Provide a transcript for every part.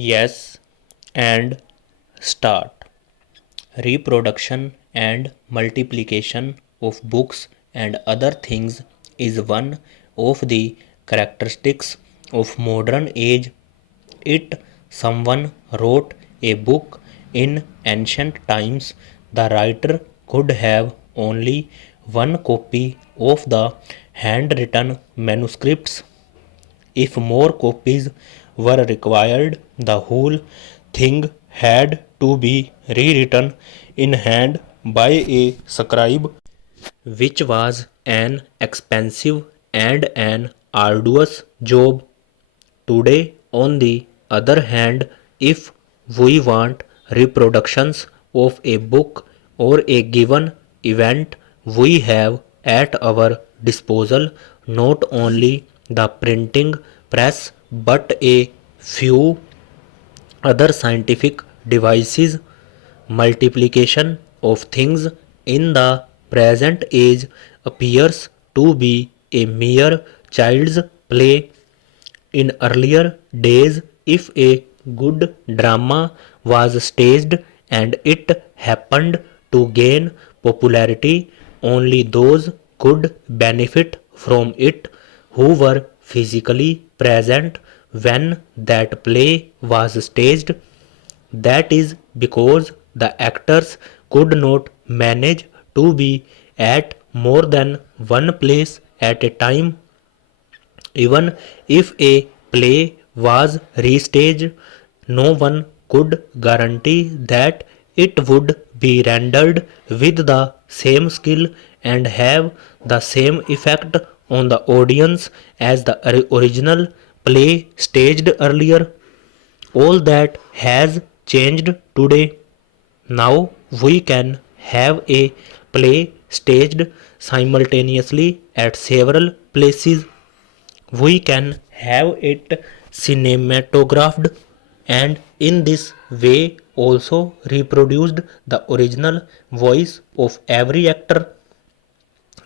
Yes, and start. Reproduction and multiplication of books and other things is one of the characteristics of modern age. It someone wrote a book in ancient times, the writer could have only one copy of the handwritten manuscripts. If more copies were required, the whole thing had to be rewritten in hand by a scribe, which was an expensive and an arduous job. Today, on the other hand, if we want reproductions of a book or a given event, we have at our disposal not only the printing press but a few other scientific devices. Multiplication of things in the present age appears to be a mere child's play. In earlier days, if a good drama was staged and it happened to gain popularity, only those could benefit from it who were physically present when that play was staged. That is because the actors could not manage to be at more than one place at a time. Even if a play was restaged, no one could guarantee that it would be rendered with the same skill and have the same effect on the audience as the original play staged earlier. All that has changed today. Now we can have a play staged simultaneously at several places. We can have it cinematographed and in this way also reproduced the original voice of every actor.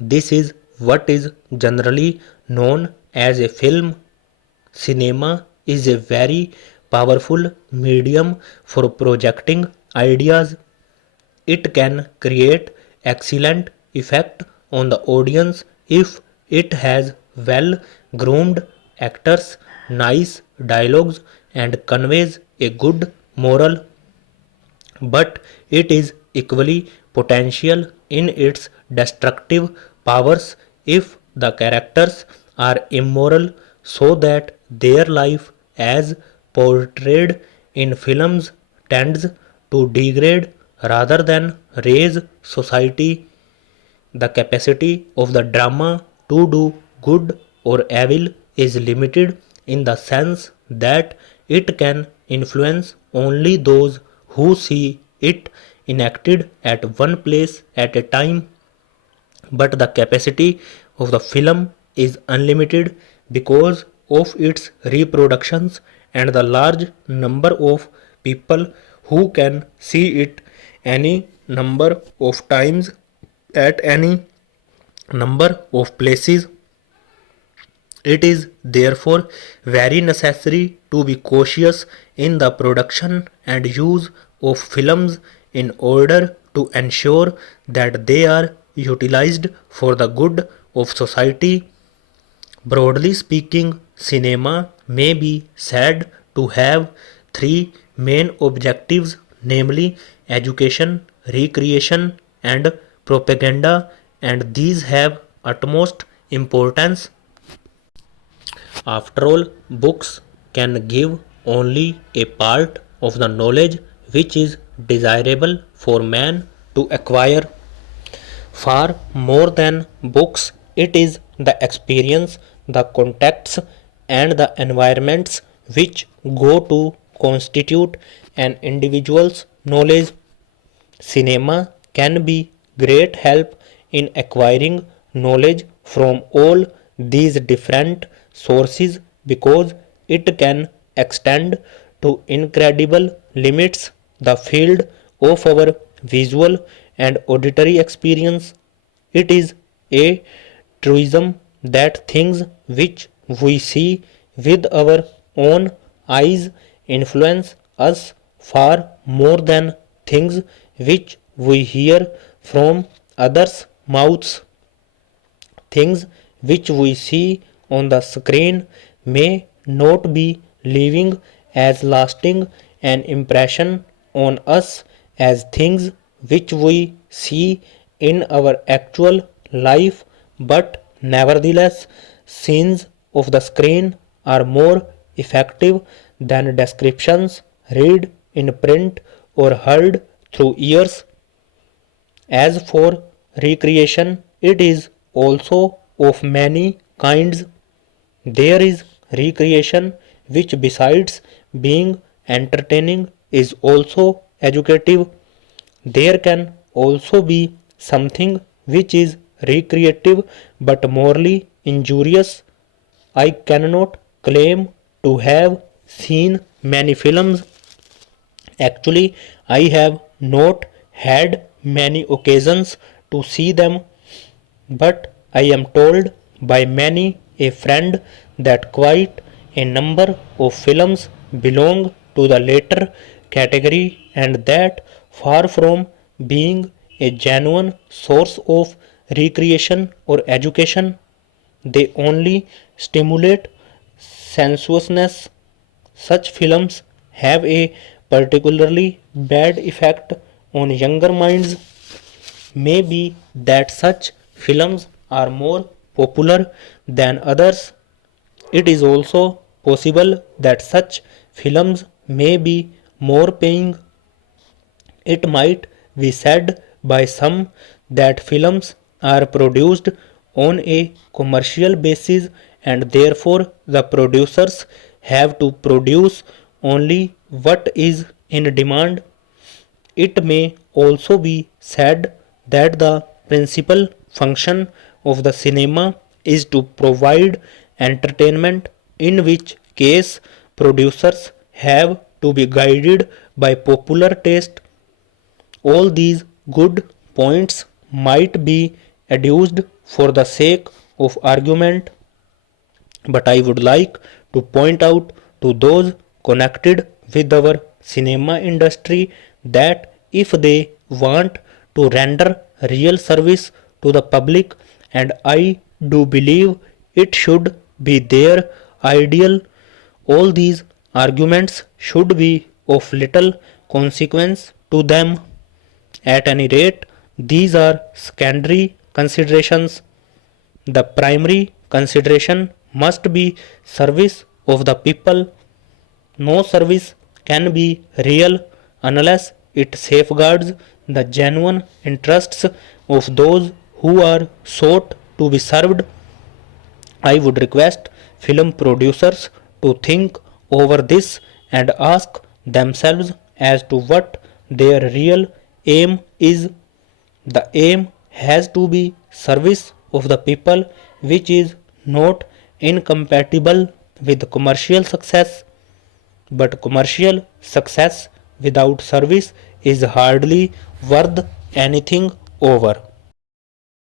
This is what is generally known as a film. Cinema is a very powerful medium for projecting ideas. It can create excellent effect on the audience if it has well groomed actors, nice dialogues and conveys a good moral, but it is equally potential in its destructive powers if the characters are immoral, so that their life as portrayed in films tends to degrade rather than raise society. The capacity of the drama to do good or evil is limited in the sense that it can influence only those who see it enacted at one place at a time. But the capacity of the film is unlimited because of its reproductions and the large number of people who can see it any number of times at any number of places. It is therefore very necessary to be cautious in the production and use of films in order to ensure that they are utilized for the good of society. Broadly speaking, cinema may be said to have three main objectives, namely education, recreation, and propaganda, and these have utmost importance. After all, books can give only a part of the knowledge which is desirable for man to acquire. Far more than books, it is the experience, the contexts, and the environments which go to constitute an individual's knowledge. Cinema can be great help in acquiring knowledge from all these different sources because it can extend to incredible limits the field of our visual and auditory experience. It is a truism that things which we see with our own eyes influence us far more than things which we hear from others' mouths. Things which we see on the screen may not be leaving as lasting an impression on us as things which we see in our actual life, but nevertheless, scenes of the screen are more effective than descriptions read in print or heard through ears. As for recreation, it is also of many kinds. There is recreation which, besides being entertaining, is also educative. There can also be something which is recreative but morally injurious. I cannot claim to have seen many films. Actually, I have not had many occasions to see them, but I am told by many a friend that quite a number of films belong to the latter category, and that far from being a genuine source of recreation or education, they only stimulate sensuousness. Such films have a particularly bad effect on younger minds. Maybe that such films are more popular than others. It is also possible that such films may be more paying. It might be said by some that films are produced on a commercial basis and therefore the producers have to produce only what is in demand. It may also be said that the principal function of the cinema is to provide entertainment, in which case producers have to be guided by popular taste. All these good points might be adduced for the sake of argument, but I would like to point out to those connected with our cinema industry that if they want to render real service to the public, and I do believe it should be their ideal, all these arguments should be of little consequence to them. At any rate, these are secondary considerations. The primary consideration must be service of the people. No service can be real unless it safeguards the genuine interests of those who are sought to be served. I would request film producers to think over this and ask themselves as to what their real aim is. The aim has to be service of the people, which is not incompatible with commercial success. But commercial success without service is hardly worth anything over.